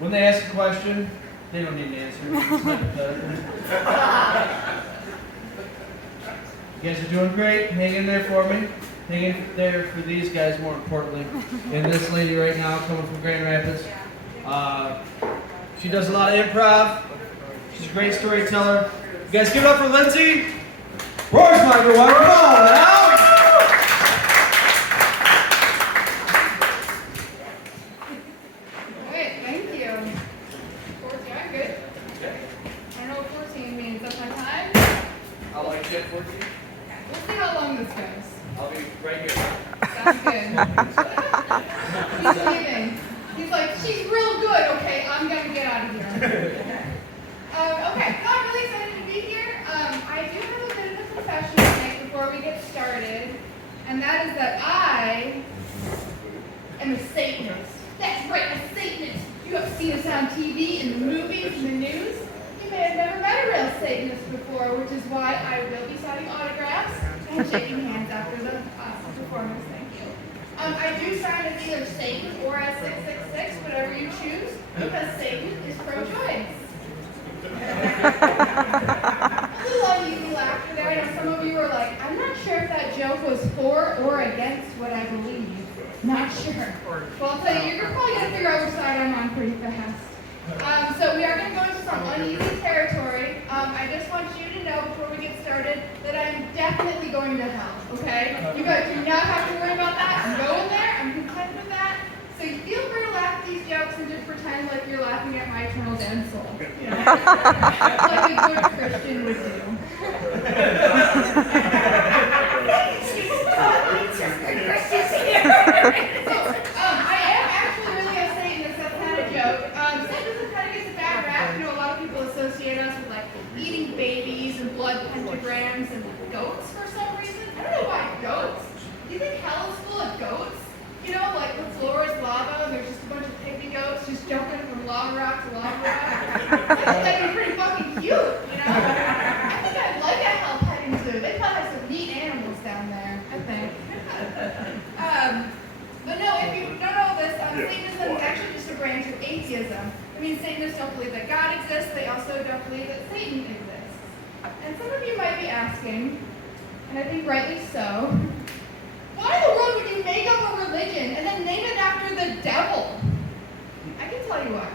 When they ask a question, they don't need an answer. It's hypothetical. You guys are doing great. Hang in there for me. Hang in there for these guys, more importantly. And this lady right now, coming from Grand Rapids. She does a lot of improv. She's a great storyteller. You guys give it up for Lindsay. Roarsma, everyone. Come on now. Great, thank you. 14, I'm good. I don't know what 14 means. That's my time. I'll like shit 14. We'll see how long this goes. I'll be right here. Sounds good. He's leaving. He's like, she's real good. Okay, I'm gonna get out of here. Okay, so I'm really excited to be here. I do have a bit of a confession to make before we get started, and that is that I am a Satanist. That's right, a Satanist. You have seen us on TV, in the movies, in the news. You may have never met a real Satanist before, which is why I will be signing autographs and shaking hands after the performance. Thank you. I do sign as either Satan or as 666, whatever you choose, because Satan is pro-choice. A little uneasy laughter there. I know some of you are like, I'm not sure if that joke was for or against what I believe. Not sure. Well, I'll tell you, you're probably going to figure out which side I'm on pretty fast. So we are going to go into some uneasy territory. I just want you to know before we get started that I'm definitely going to hell, okay? You guys do not have to worry about that. I'm going there. I'm content with that. So you feel free to laugh at these jokes and just pretend like you're laughing at my eternal dead soul. You know? Like a good Christian would do. I am actually really a Satanist. That's not a joke. Satanism kind of gets a bad rap. You know, a lot of people associate us with like eating babies and blood pentagrams and goats for some reason. I don't know why goats. Do you think hell is full of goats? You know, like the floor is lava and there's just a bunch of pygmy goats just jumping from lava rock to lava rock. I think that'd be pretty fucking cute, you know? I think I'd like a hell petting zoo. They probably have some neat animals down there, I think. But no, if you don't know this, Satanism is actually just a branch of atheism. I mean, Satanists don't believe that God exists. They also don't believe that Satan exists. And some of you might be asking, and I think rightly so, why in the world would you make up a religion and then name it after the devil? I can tell you why.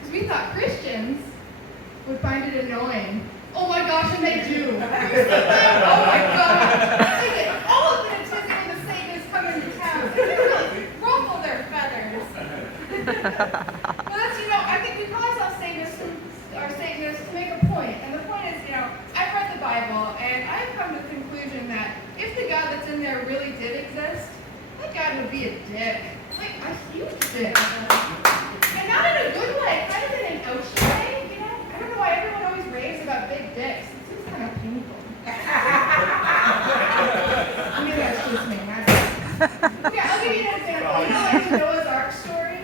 Because we thought Christians would find it annoying. Oh my gosh, and they do. Oh my gosh. They get all of the attention when the Satanists come into town. They really ruffle their feathers. Well, that's, you know, I think we call ourselves Satanists to make a point. And the point is, you know, I've read the Bible, and I've come to the conclusion that if the God that's in there really did exist, that God would be a dick. Like, a huge dick. And not in a good way, kind of in an ocean way, you know? I don't know why everyone always raves about big dicks. It seems kind of painful. Maybe that's just me. Okay, I'll give you an example. You know, like the Noah's Ark story?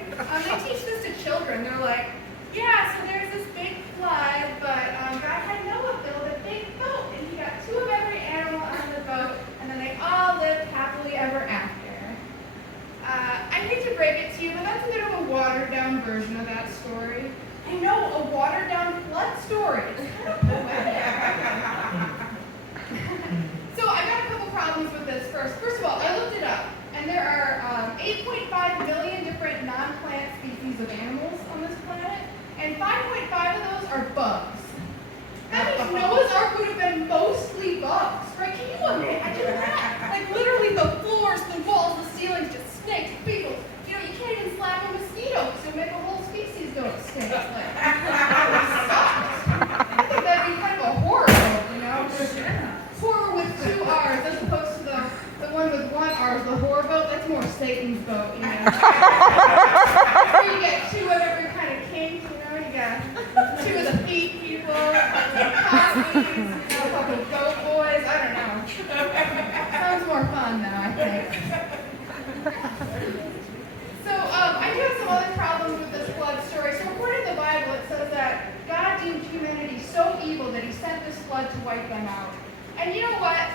They teach this to children. They're like, yeah, so there's this big flood, but God had Noah build a big boat, and he got 2 of every animal on the boat, and then they all lived happily ever after. I hate to break it to you, but that's a bit of a watered-down version of that story. I know, a watered-down flood story. It's kind of poetic. So I got a couple problems with this first. First of all, I looked it up, and there are 8.5 million different non-plant species of animals on this planet, and 5.5 of those are bugs. That means Noah's Ark would have been mostly bugs, right? Can you imagine that? Like literally the floors, the walls, the ceilings, just snakes, beetles. You know, you can't even slap a mosquito because it'll make a whole species go extinct. Like, that would suck. I think that'd be kind of a horror boat, you know? Horror with 2 R's as opposed to the one with 1 R, the horror boat. That's more Satan's boat, you know? Where you get 2 of every kind of kink, you know? You got 2 of the feet people, copies, you know, a couple of goat boys. I don't know. Sounds more fun, though, I think. So, I do have some other problems with this flood story. So, according to the Bible, it says that God deemed humanity so evil that he sent this flood to wipe them out. And you know what?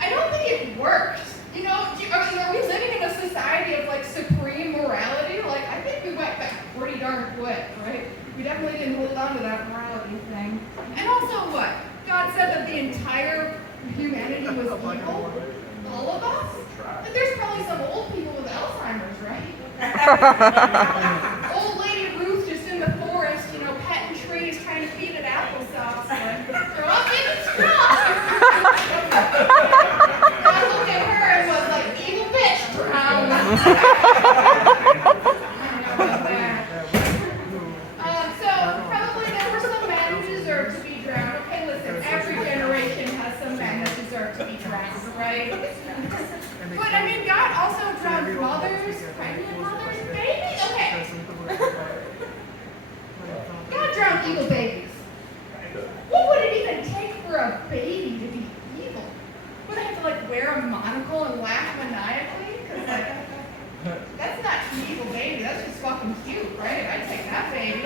I don't think it worked. You know, are we living in a society of, like, supreme morality? Like, I think We definitely didn't hold on to that morality thing. And also what? God said that the entire humanity was evil? All of us? Like, there's probably some old people with Alzheimer's, right? Old lady Ruth just in the forest, petting trees, trying to feed it applesauce. Like, they're all getting strong. God looked at her and was like, evil bitch, drown. I don't know about that. So, probably there were some men who deserved to be drowned. Okay, listen, every generation has some men that deserve to be drowned, right? But, God also drowned mothers, pregnant mothers, babies? Okay. God drowned evil babies. What would it even take for a baby to be evil? Would I have to, wear a monocle and laugh maniacally? Because, that's not an evil baby. That's just fucking cute, right? I'd take that baby.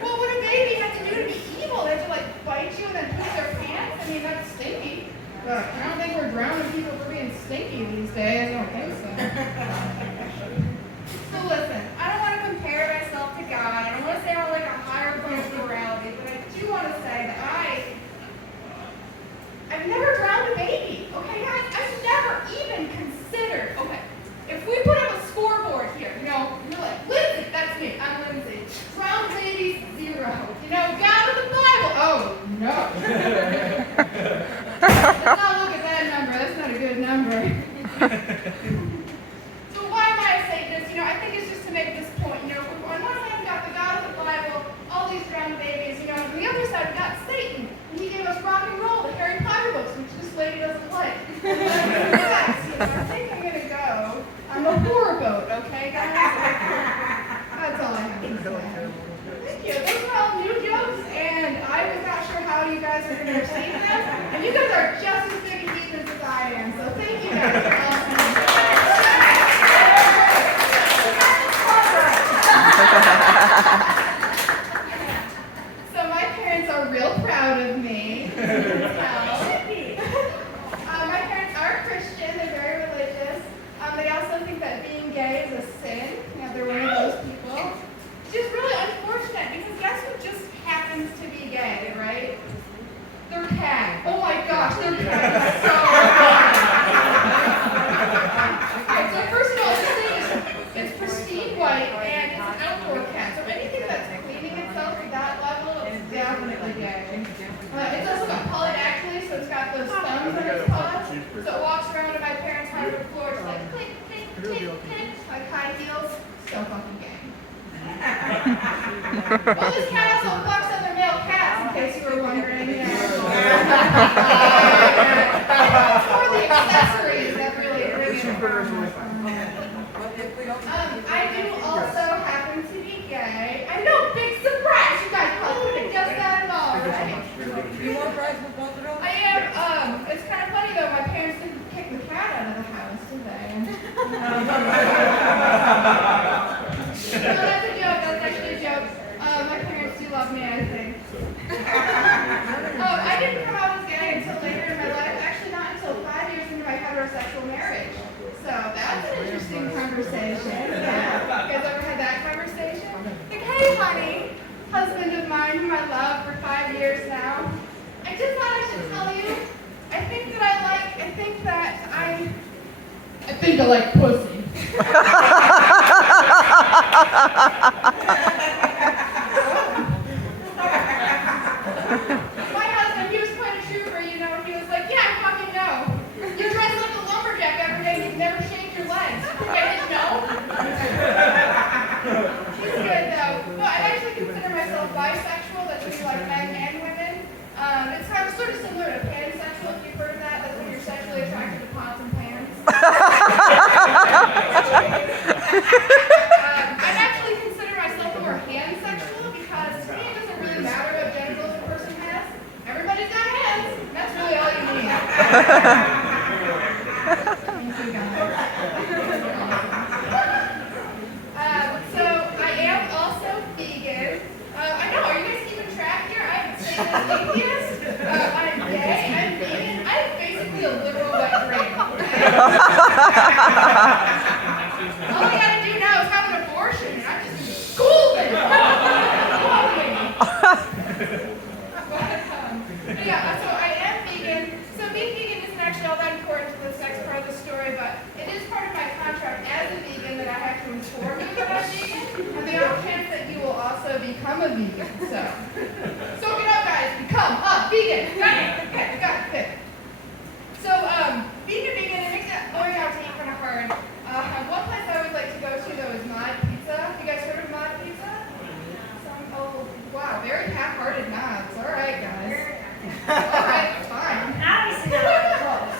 What would a baby have to do to be evil? They have to, bite you and then poop their pants? That's stinky. But I don't think we're drowning people for being stinky these days. I don't think so. So listen, I don't want to compare myself to God. I don't want to say I'm a higher point of morality, but I do want to say that I've never drowned a baby. Okay, guys? I've never even considered. Okay, if we put up a scoreboard here, you're like, Lindsay, that's me. I'm Lindsay. Drowned babies, 0. God of the Bible. Oh, no. Let's not look at that number. That's not a good number. So why am I a Satanist? I think it's just to make this point. On one hand, we got the God of the Bible, all these drowned babies. On the other side, we got Satan. And he gave us rock and roll, the Harry Potter books, which this lady doesn't like. I think I'm going to go on the horror boat, okay, guys? That's all I have to say. Thank you. Those were all new jokes, and I was not sure how you guys are going to receive them. And you guys are just as big heathens as I am, so thank you guys for all So my parents are real proud of me. My parents are Christian. They're very religious. They also think that being gay is a sin. They're one of those people. Which is really unfortunate because guess what just happens to be gay, right? Their cat. Oh my gosh, their cat is so Alright, so first of all, this thing it's pristine white and it's an outdoor cat. So anything that's cleaning itself at that level is definitely gay. It's also got polydactyly, so it's got those thumbs on its paws. So it walks around in my parents' hardwood floor, just like click, click, click, click, like high heels. So fucking gay. Well, this cat also fucks other male cats, in case you were wondering. It's more the accessories that really bring it home. I do also happen to be gay. I know, big surprise! You guys probably couldn't guess that at all, right? You want fries with both of those? I am. It's kind of funny though. My parents didn't kick the cat out of the house, did they? No, that's a joke. That's actually a joke. My parents do love me, I think. I didn't come out as gay until later in my life. Actually, not until 5 years into my heterosexual marriage. So that's an interesting conversation. Yeah. You guys ever had that conversation? Like, hey, honey, husband of mine whom I love for 5 years now. I just thought I should tell you. I think I like pussy. My husband, he was quite a trooper, he was like, yeah, I fucking know. You dress like a lumberjack every day and you've never shaved your legs. I didn't know. He's good though. No, I actually consider myself bisexual. That's when you like men and women. It's kind of sort of similar to pansexual, if you've heard of that. That's when you're sexually attracted to pots and pans. I'd actually consider myself more pansexual because to me it doesn't really matter what genitals a person has. Everybody's got hands. That's really all you need. Thank you guys. So I am also vegan. I know, are you guys keeping track here? I'm saying I'm atheist. I'm gay. I'm vegan. I'm basically a liberal wet dream. I'm a vegan, so. Soak it up, guys. Become a vegan. Got it. Okay, got it. Good. So, being a vegan, it makes going out to eat kind of hard. One place I would like to go to, though, is Mod Pizza. Have you guys heard of Mod Pizza? Oh, wow. Very half-hearted nods. All right, guys. All right, fine. Obviously not close.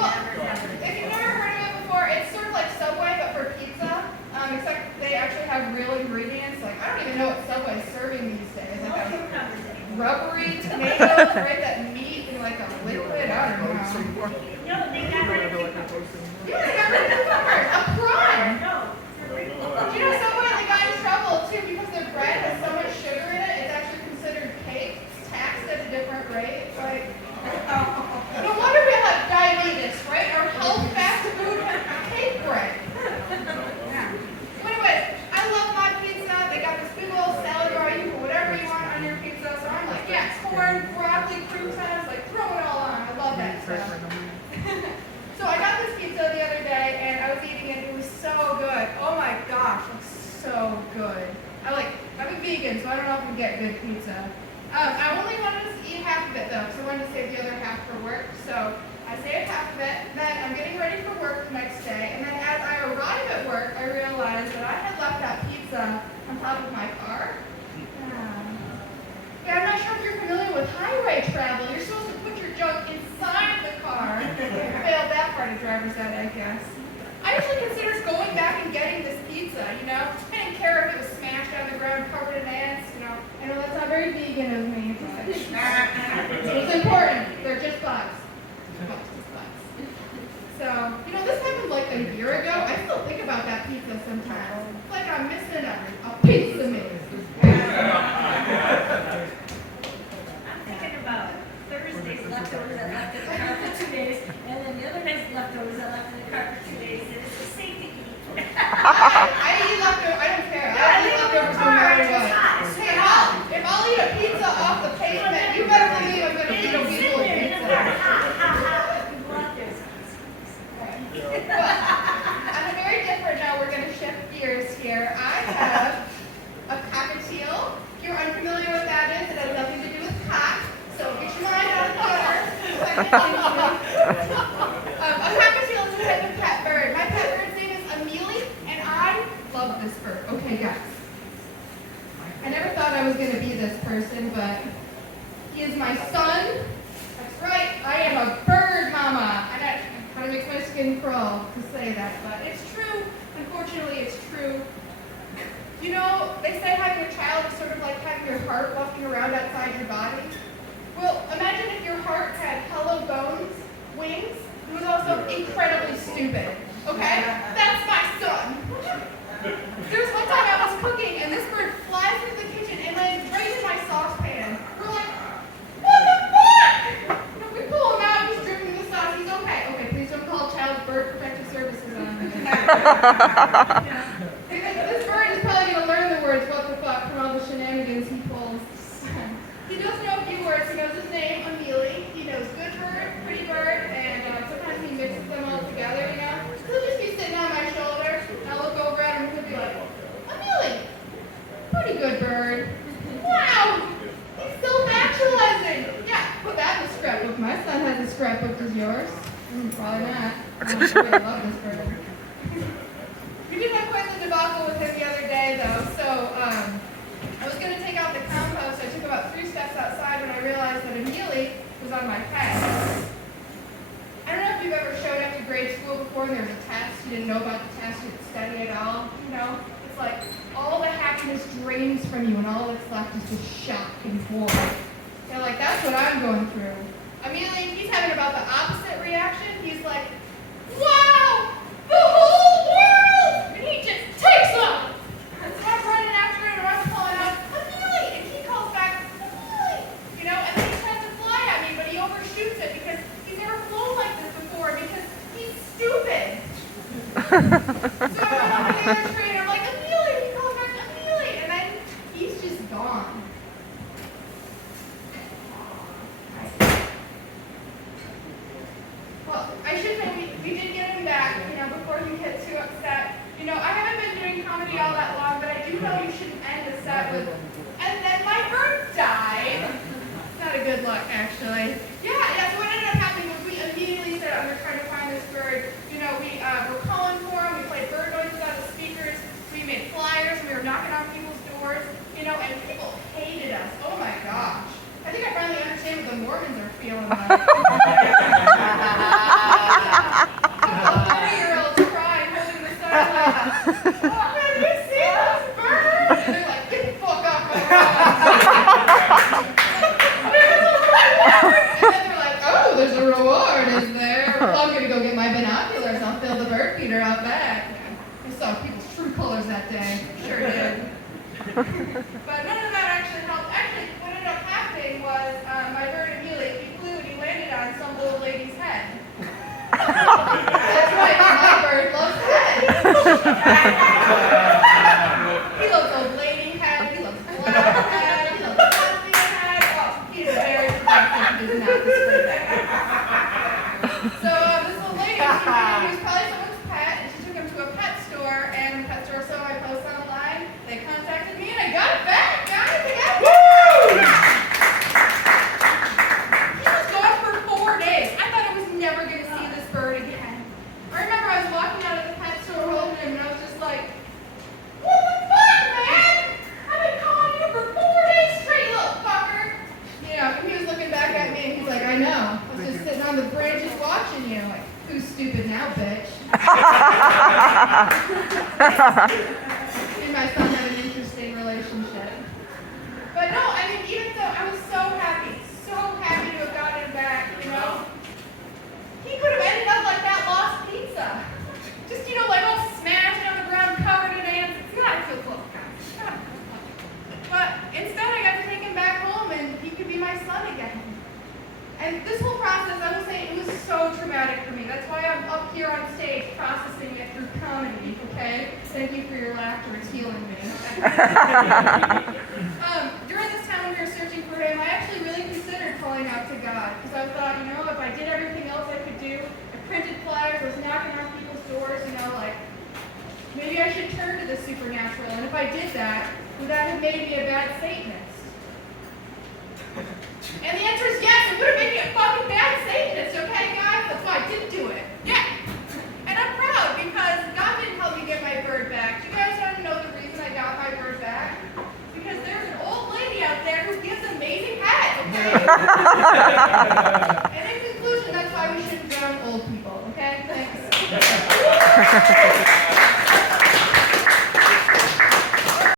Well, if you've never heard of it before, it's sort of like Subway, but for pizza. Except they actually have real ingredients. Like, I don't even know what Subway's serving these days. Like a rubbery tomatoes, right? That meat in like a liquid. I don't know. No, they got rid of cucumbers. Yeah, they got rid of cucumbers. A crime. No, for real. You know, Subway, they got in trouble too because their bread has so much sugar in it. It's actually considered cake. It's taxed at a different rate. Like, no wonder we have diabetes, right? Our health fast food cake bread. Anyways, I love my pizza. They got this big old salad bar. You can put whatever you want on your pizza. So I'm like, yeah, corn, broccoli, croutons, like throw it all on. I love that stuff. So I got this pizza the other day and I was eating it. It was so good. Oh my gosh, it's so good. I'm a vegan, so I don't often get good pizza. I only wanted to eat half of it though, because I wanted to save the other half for work. So I saved half of it. Then I'm getting ready for work the next day. And then as I arrive at work, I realized that I had left that pizza on top of my car. Yeah, I'm not sure if you're familiar with highway travel. You're supposed to put your junk inside the car. Failed that part of driver's ed, I guess. I usually consider going back and getting this pizza, you know? I didn't care if it was smashed on the ground, covered in ants, you know? I know that's not very vegan of me, but it's important. They're just bugs. So, you know, this happened like a year ago. I still think about that pizza sometimes. It's like I'm missing a piece of me. I'm thinking about Thursday's leftovers I left in the car for 2 days, and then the other night's leftovers I left in the car for 2 days, and it's a safety key. I eat leftovers. I don't care. I eat leftovers no matter what. Hey, if I'll eat a pizza off the pavement, you better believe I'm going to eat a piece of pizza. Well, on a very different note, we're going to shift gears here. I have a cockatiel. If you're unfamiliar with what that is, it has nothing to do with cock. So get your mind out of the gutter. A cockatiel is a type of pet bird. My pet bird's name is Amelie, and I love this bird. Okay, guys. I never thought I was going to be this person, but he is my son. That's right. I am a bird mama. And that kind of makes my skin crawl to say that, but it's true. Unfortunately, it's true. You know, they say having a child is sort of like having your heart walking around outside your body. Well, imagine if your heart had hollow bones, wings, and was also incredibly stupid. Okay? That's my son. There was one time I was cooking, and this bird flies into the kitchen and lands right in my saucepan. We're like, what the fuck? You know, we pull him out, he's dripping the sauce, he's okay. Okay, please don't call Child Bird Protective Services on me. This bird is probably going to learn the words what the fuck from all the shenanigans he pulls. He does know a few words. He knows his name, Amelie. He knows good bird, pretty bird, and sometimes he mixes them all together, you know. He'll just be sitting on my shoulder, and I'll look over at him and he'll be like, Amelie, pretty good bird. Wow, he's self-actualizing. Yeah, put that in the scrapbook. My son has a scrapbook. Does yours? Probably not. I love this bird. We did have quite the debacle with him the other day, though. So I was going to take out the compost. I took about 3 steps outside when I realized that Amelie was on my head. I don't know if you've ever showed up to grade school before and there's a test. You didn't know about the test. You didn't study at all. You know, it's like all the happiness drains from you and all that's left is just shock and horror. They're like, that's what I'm going through. Amelie, he's having about the opposite reaction. He's like, wow, the whole world! And he just takes off. And so I'm running after him and I'm calling out, Amelie! And he calls back, Amelie! You know, and then he tries to fly at me, but he overshoots it because he's never flown like this before because he's stupid. So I run over the other tree and I'm like, Amelie! He calls back, Amelie! And then he's just gone. Well, I should say we did get him back, you know, before he gets too upset. You know, I haven't been doing comedy all that long, but I do know you shouldn't end a set with Oh, have you seen this bird? And they're like, get the fuck off my lawn. And then they're like, oh, there's a reward, is there? Well, I'm gonna go get my binoculars. I'll fill the bird feeder out back. I saw people's true colors that day. Sure did. But none of that actually helped. Actually, what ended up happening was my bird immediately, he flew and he landed on some little lady's head. That's right, my bird loves heads. He loves old lady head, he loves black head, he loves lesbian head. Oh, he's very progressive. He does not discriminate. So this little lady, he was probably someone's pet, and she took him to a pet store, and the pet store saw my post online. They contacted me, and I got it back, guys. I got it back. He was gone for 4 days. I thought I was never going to see this bird again. I remember I was walking out of the pet store holding him, and I was just like, what the fuck, man? I've been calling you for 4 days straight, little fucker. You know, and he was looking back at me, and he's like, I know. I was just sitting on the branches watching you. Like, who's stupid now, bitch? Me and my son have an interesting relationship. But no, I mean, even though I was so happy to have gotten him back, you know, he could have ended up like that lost pizza. Just, you know, like all smashed on the ground, covered in ants. It's not feel close, guys. But instead, I got to take him back home, and he could be my son again. And this whole process, I will say, it was so traumatic for me. That's why I'm up here on stage processing it through comedy, okay? Thank you for your laughter. It's healing me. During this time when we were searching for him, I actually really considered calling out to God. Because I thought, you know, if I did everything else I could do, I printed flyers, I was knocking on people's doors, you know, like, maybe I should turn to the supernatural. And if I did that, would that have made me a bad Satanist? And the answer is yes, it would have made me a fucking bad Satanist, okay, guys? That's why I didn't do it. Yeah. And I'm proud because God didn't help me get my bird back. Do you guys want to know the reason I got my bird back? Because there's an old lady out there who gives amazing head, okay? And in conclusion, that's why we shouldn't drown old people, okay? Thanks.